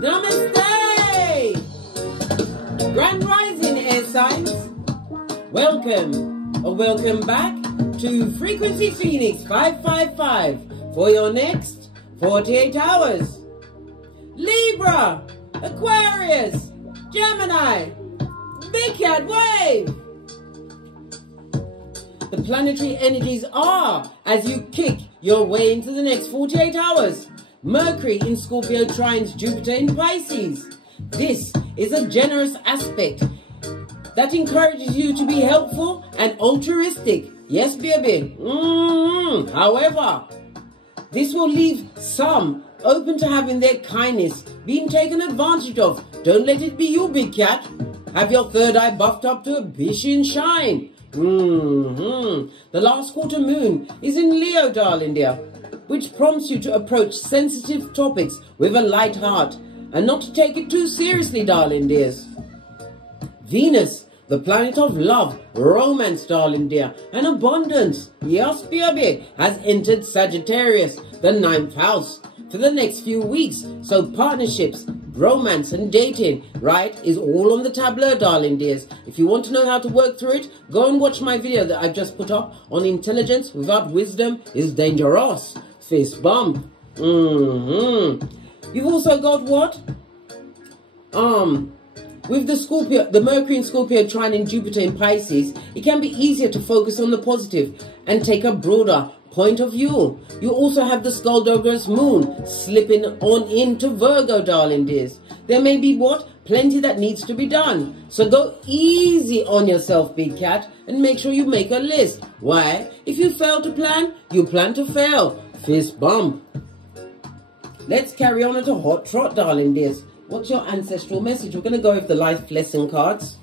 Namaste! Grand Rising Air Signs. Welcome or welcome back to Frequency Phoenix 555 for your next 48 hours. Libra, Aquarius, Gemini, Big Cat Wave. The planetary energies are as you kick your way into the next 48 hours. Mercury in Scorpio trines Jupiter in Pisces. This is a generous aspect that encourages you to be helpful and altruistic. Yes, baby. However, this will leave some open to having their kindness being taken advantage of. Don't let it be you, big cat. Have your third eye buffed up to a bish and shine. The last quarter moon is in Leo, darling dear, which prompts you to approach sensitive topics with a light heart and not to take it too seriously, darling dears. Venus, the planet of love, romance, darling dear, and abundance, yes, baby, has entered Sagittarius, the 9th house, for the next few weeks. So partnerships, romance and dating, right, is all on the tableau, darling dears. If you want to know how to work through it, go and watch my video that I've just put up on intelligence without wisdom is dangerous. Fist bump. You've also got what? With the Mercury in Scorpio trining Jupiter in Pisces, it can be easier to focus on the positive and take a broader point of view. You also have the Skulldugger's moon slipping on into Virgo, darling dears. There may be what? Plenty that needs to be done. So go easy on yourself, big cat, and make sure you make a list. Why? If you fail to plan, you plan to fail. Fist bump. Let's carry on at a hot trot, darling dears. What's your ancestral message? We're going to go with the life lesson cards.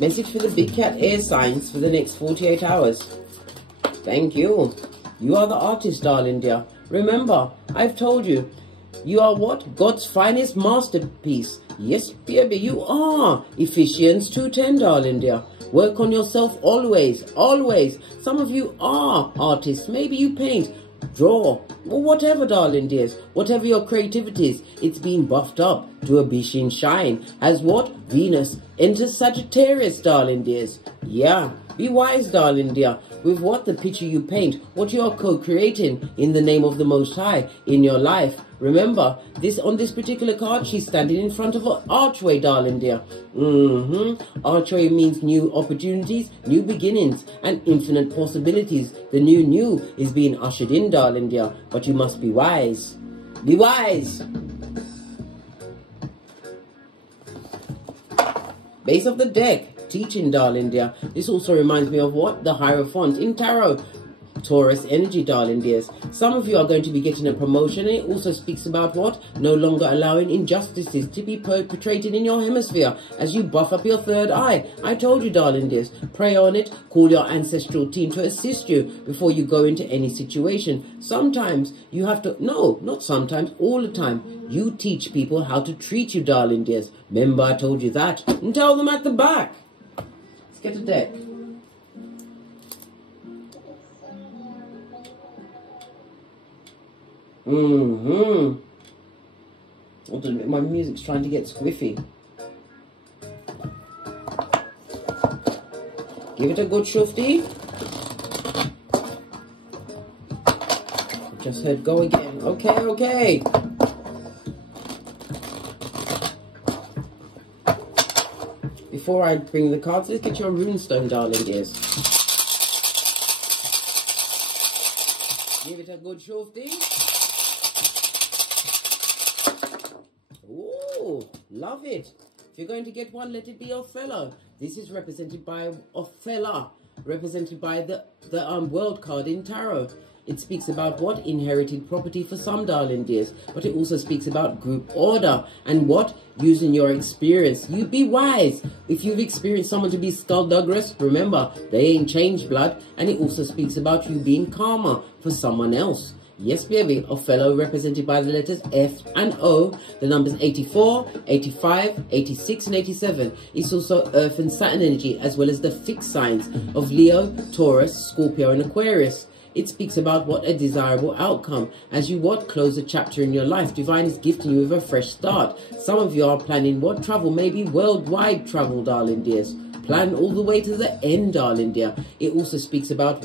Message for the big cat air signs for the next 48 hours. Thank you. You are the artist, darling dear. Remember, I've told you, you are what? God's finest masterpiece. Yes, baby, you are. Ephesians 2:10, darling dear. Work on yourself always, always. Some of you are artists. Maybe you paint, draw, or whatever, darling dears. Whatever your creativity is, it's been buffed up to a bishin shine. As what? Venus enters Sagittarius, darling dears. Yeah, be wise, darling dear, with what the picture you paint, what you are co-creating in the name of the Most High in your life. Remember, on this particular card, she's standing in front of an archway, darling dear. Archway means new opportunities, new beginnings, and infinite possibilities. The new is being ushered in, darling dear. But you must be wise. Be wise. Base of the deck, teaching, darling dear. This also reminds me of what? The Hierophant in Tarot. Taurus energy, darling dears. Some of you are going to be getting a promotion. It also speaks about what? No longer allowing injustices to be perpetrated in your hemisphere as you buff up your third eye. I told you, darling dears, pray on it. Call your ancestral team to assist you before you go into any situation. Sometimes you have to, no, not sometimes, all the time, you teach people how to treat you, darling dears. Remember, I told you that. And tell them at the back. Let's get a deck. My music's trying to get squiffy. Give it a good shufty. Just heard go again. Okay. Before I bring the cards, let's get your runestone, darling dears. Give it a good shufty. Ooh, love it. If you're going to get one, let it be Othello. This is represented by Othello, represented by the world card in Tarot. It speaks about what? Inherited property for some, darling dears. But it also speaks about group order and what? Using your experience. You be wise. If you've experienced someone to be skullduggerous, remember, they ain't changed blood. And it also speaks about you being karma for someone else. Yes, baby. Othello represented by the letters F and O. The numbers 84, 85, 86 and 87. It's also Earth and Saturn energy, as well as the fixed signs of Leo, Taurus, Scorpio and Aquarius. It speaks about what a desirable outcome. As you close a chapter in your life, Divine is gifting you with a fresh start. Some of you are planning travel, maybe worldwide travel, darling dears. Plan all the way to the end, darling dear. It also speaks about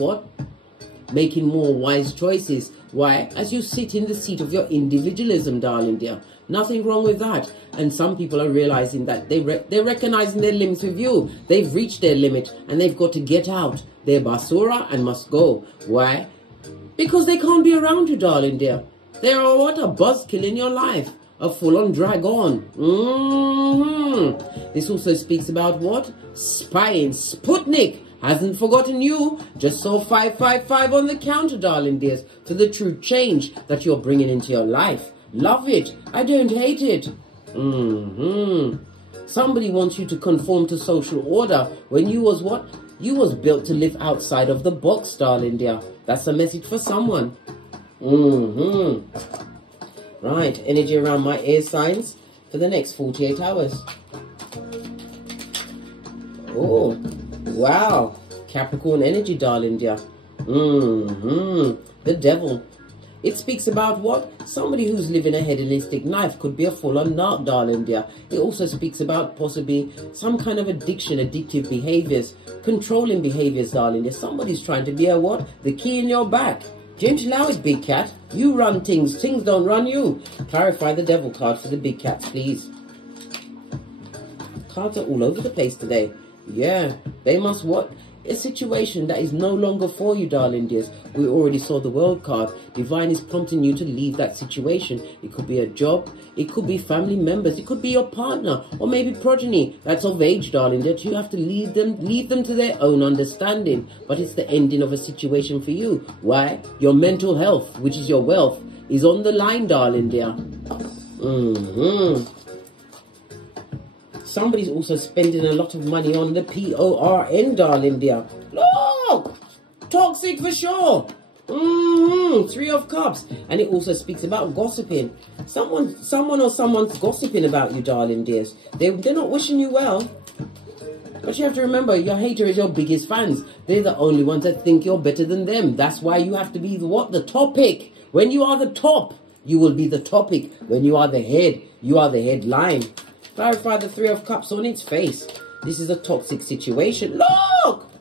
making more wise choices. Why? As you sit in the seat of your individualism, darling dear. Nothing wrong with that. And some people are realizing that they're recognizing their limits with you. They've reached their limit and they've got to get out. They're basura and must go. Why? Because they can't be around you, darling dear. They are a buzzkill in your life. A full-on dragon. This also speaks about spying. Sputnik hasn't forgotten you. Just saw 555 on the counter, darling dears, for the true change that you're bringing into your life. Love it. I don't hate it. Somebody wants you to conform to social order when you was You was built to live outside of the box, darling dear. That's a message for someone. Right, energy around my air signs for the next 48 hours. Oh, wow. Capricorn energy, darling dear. The devil. It speaks about somebody who's living a hedonistic life. Could be a full-on narc, darling dear. It also speaks about possibly some kind of addiction, addictive behaviors, controlling behaviors, darling dear. Somebody's trying to be the key in your back. Don't allow it, big cat. You run things. Things don't run you. Clarify the devil card for the big cats, please. Cards are all over the place today. Yeah, they must a situation that is no longer for you, darling dears. We already saw the world card. Divine is prompting you to leave that situation. It could be a job. It could be family members. It could be your partner or maybe progeny that's of age, darling dear. You have to leave them to their own understanding. But it's the ending of a situation for you. Why? Your mental health, which is your wealth, is on the line, darling dear. Somebody's also spending a lot of money on the PORN, darling dear. Look! Toxic for sure. 3 of Cups. And it also speaks about gossiping. Someone or someone's gossiping about you, darling dears. They're not wishing you well. But you have to remember, your hater is your biggest fans. They're the only ones that think you're better than them. That's why you have to be the topic. When you are the top, you will be the topic. When you are the head, you are the headline. Clarify the 3 of Cups on its face. This is a toxic situation. Look!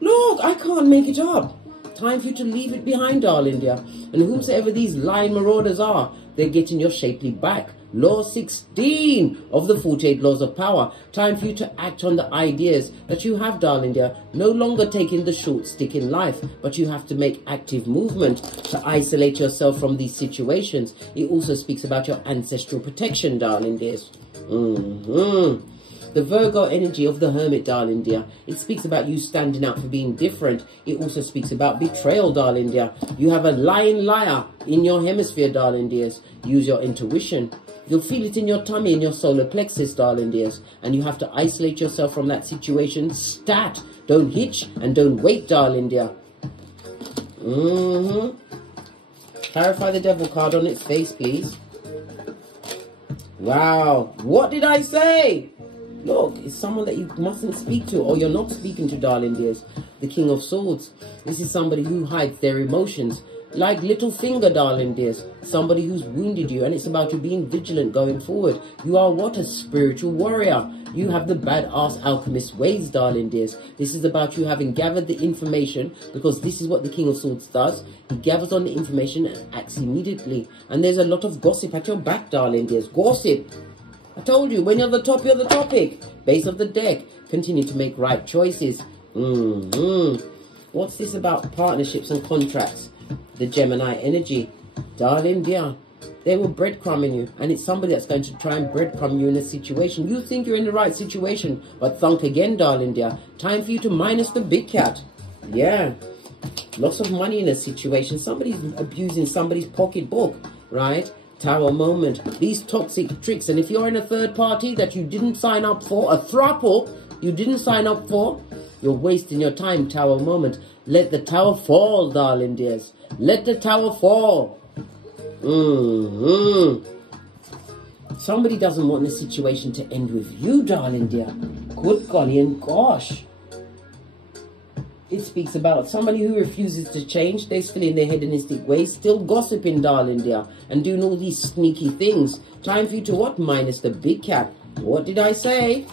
Look, I can't make it up. Time for you to leave it behind, darling dear. And whomsoever these lying marauders are, they're getting your shapely back. Law 16 of the 48 laws of power. Time for you to act on the ideas that you have, darling dear. No longer taking the short stick in life, but you have to make active movement to isolate yourself from these situations. It also speaks about your ancestral protection, darling dears. The Virgo energy of the Hermit, darling dear. It speaks about you standing out for being different. It also speaks about betrayal, darling dear. You have a lying liar in your hemisphere, darling dears. Use your intuition. You'll feel it in your tummy, in your solar plexus, darling dears. And you have to isolate yourself from that situation. Stat. Don't hitch and don't wait, darling dear. Clarify the devil card on its face, please. Wow. What did I say? Look, it's someone that you mustn't speak to, or you're not speaking to, darling dears. The King of Swords. This is somebody who hides their emotions. Like little finger, darling dears. Somebody who's wounded you, and it's about you being vigilant going forward. You are a spiritual warrior. You have the badass alchemist ways, darling dears. This is about you having gathered the information, because this is what the King of Swords does. He gathers on the information and acts immediately. And there's a lot of gossip at your back, darling dears. Gossip. I told you, when you're the top, you're the topic. Base of the deck. Continue to make right choices. What's this about partnerships and contracts? The Gemini energy. Darling dear, they will breadcrumbing you. And it's somebody that's going to try and breadcrumb you in a situation. You think you're in the right situation, but thunk again, darling dear. Time for you to minus the big cat. Yeah. Lots of money in a situation. Somebody's abusing somebody's pocketbook, right? Tower moment. These toxic tricks. And if you're in a third party that you didn't sign up for, a throuple you didn't sign up for, You're wasting your time, Tower moment. Let the tower fall, darling dears. Let the tower fall. Somebody doesn't want the situation to end with you, darling dear. Good golly and gosh. It speaks about somebody who refuses to change. They're still in their hedonistic ways, still gossiping, darling dear, and doing all these sneaky things. Time for you to what? Minus the big cat. What did I say?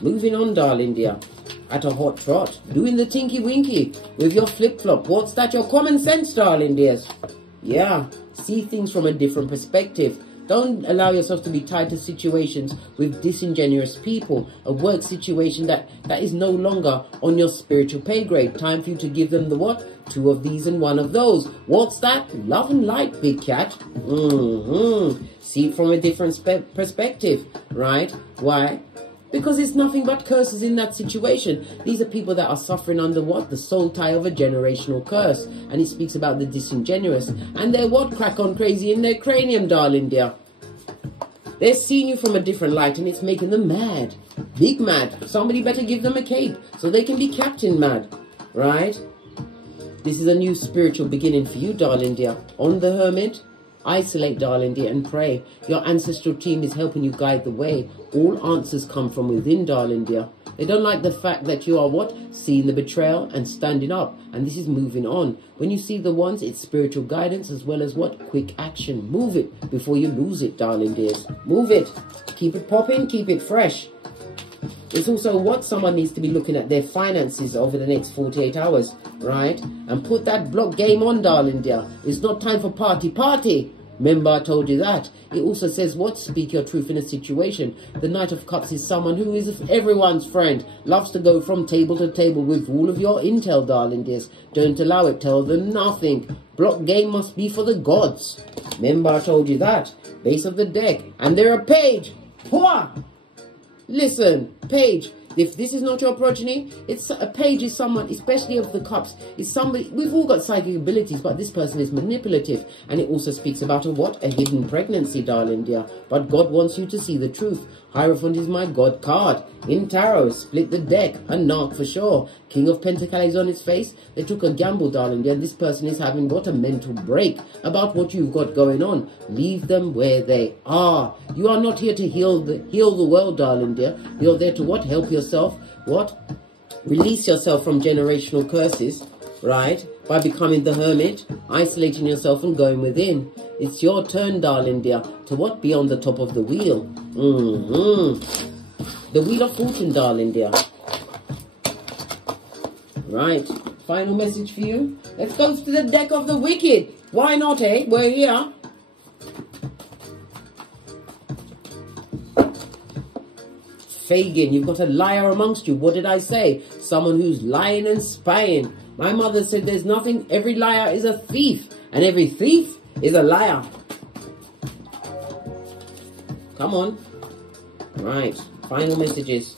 Moving on, darling dear. At a hot trot. Doing the tinky winky with your flip-flop. What's that? Your common sense, darling dears. Yeah. See things from a different perspective. Don't allow yourself to be tied to situations with disingenuous people. A work situation that is no longer on your spiritual pay grade. Time for you to give them the what? 2 of these and 1 of those. What's that? Love and light, big cat. See it from a different perspective, right? Why? Because it's nothing but curses in that situation. These are people that are suffering under what? The soul tie of a generational curse. And it speaks about the disingenuous. And they're what? Crack on crazy in their cranium, darling dear. They're seeing you from a different light and it's making them mad. Big mad. Somebody better give them a cape so they can be captain mad. Right? This is a new spiritual beginning for you, darling dear. On the Hermit. Isolate, darling dear, and pray. Your ancestral team is helping you guide the way. All answers come from within, darling dear. They don't like the fact that you are what? Seeing the betrayal and standing up. And this is moving on. When you see the ones, it's spiritual guidance as well as what? Quick action. Move it before you lose it, darling dears. Move it. Keep it popping. Keep it fresh. It's also what? Someone needs to be looking at their finances over the next 48 hours, right? And put that block game on, darling dear. It's not time for party. Remember, I told you that. It also says what? Speak your truth in a situation. The Knight of Cups is someone who is everyone's friend. Loves to go from table to table with all of your intel, darling dears. Don't allow it. Tell them nothing. Block game must be for the gods. Remember, I told you that. Base of the deck. And they're a page. Pwah! Listen, page, if this is not your progeny, it's a page is someone, especially of the cups, is somebody, we've all got psychic abilities, but this person is manipulative. And it also speaks about a what? A hidden pregnancy, darling dear. But God wants you to see the truth. Hierophant is my God card. In tarot, split the deck, a knock for sure. King of Pentacles on its face. They took a gamble, darling dear. This person is having what? A mental break about what you've got going on. Leave them where they are. You are not here to heal the world, darling dear. You're there to what? Help yourself. What? Release yourself from generational curses, right? By becoming the Hermit, isolating yourself and going within. It's your turn, darling dear, to what? Be on the top of the wheel. The Wheel of Fortune, darling dear. Right. Final message for you. Let's go to the deck of the wicked. Why not, eh? We're here. Fagin, you've got a liar amongst you. What did I say? Someone who's lying and spying. My mother said there's nothing. Every liar is a thief. And every thief is a liar. Come on. Right. Final messages.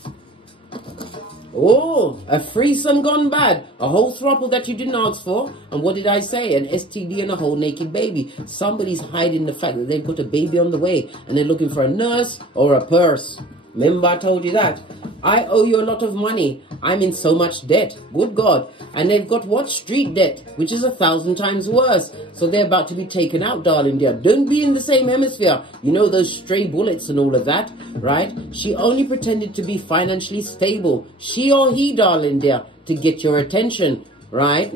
Oh, a threesome gone bad. A whole throuple that you didn't ask for. And what did I say? An STD and a whole naked baby. Somebody's hiding the fact that they've got a baby on the way. And they're looking for a nurse or a purse. Remember I told you that. I owe you a lot of money. I'm in so much debt. Good God. And they've got what? Street debt, which is 1,000 times worse. So they're about to be taken out, darling dear. Don't be in the same hemisphere. You know those stray bullets and all of that, right? She only pretended to be financially stable. She or he, darling dear, to get your attention, right?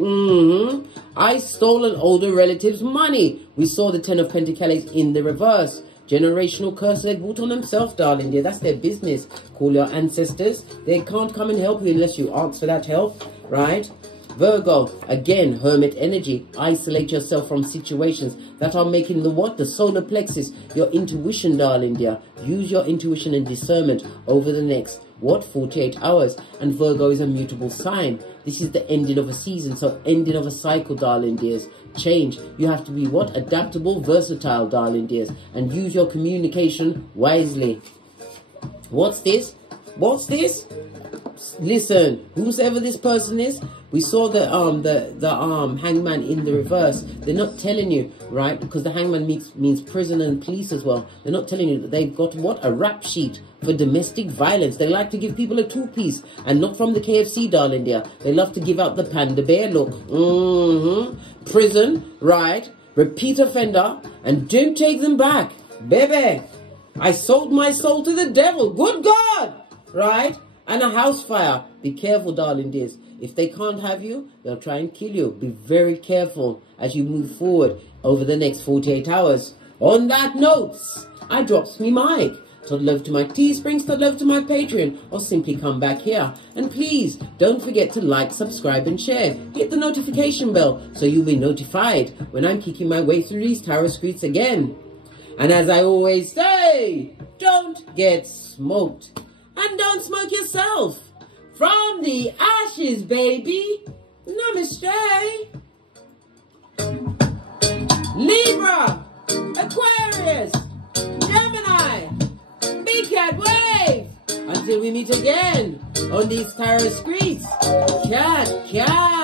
I stole an older relative's money. We saw the 10 of Pentacles in the reverse. Generational curse they brought on themselves, darling dear. That's their business. Call your ancestors. They can't come and help you unless you ask for that help, right? Virgo, again, Hermit energy. Isolate yourself from situations that are making the what? The solar plexus. Your intuition, darling dear. Use your intuition and discernment over the next, what? 48 hours. And Virgo is a mutable sign. This is the ending of a season. So ending of a cycle, darling dears. Change. You have to be what? Adaptable, versatile, darling dears. And use your communication wisely. What's this? What's this? listen, whosoever this person is, we saw the hangman in the reverse. They're not telling you, right? Because the hangman means prison and police as well. They're not telling you that they've got what? A rap sheet for domestic violence. They like to give people a two-piece, and not from the KFC, darling dear. They love to give out the panda bear look. Prison, right? Repeat offender, and don't take them back. Baby, I sold my soul to the devil. Good God! Right? And a house fire. Be careful, darling dears. If they can't have you, they'll try and kill you. Be very careful as you move forward over the next 48 hours. On that note, I drops me mic. Todd love to my Teesprings, Todd love to my Patreon, or simply come back here. And please, don't forget to like, subscribe and share. Hit the notification bell so you'll be notified when I'm kicking my way through these tarot streets again. And as I always say, don't get smoked. And don't smoke yourself. From the ashes, baby. Namaste. Libra, Aquarius, Gemini, Big Cat Wave. Until we meet again on these tarot streets. Cat.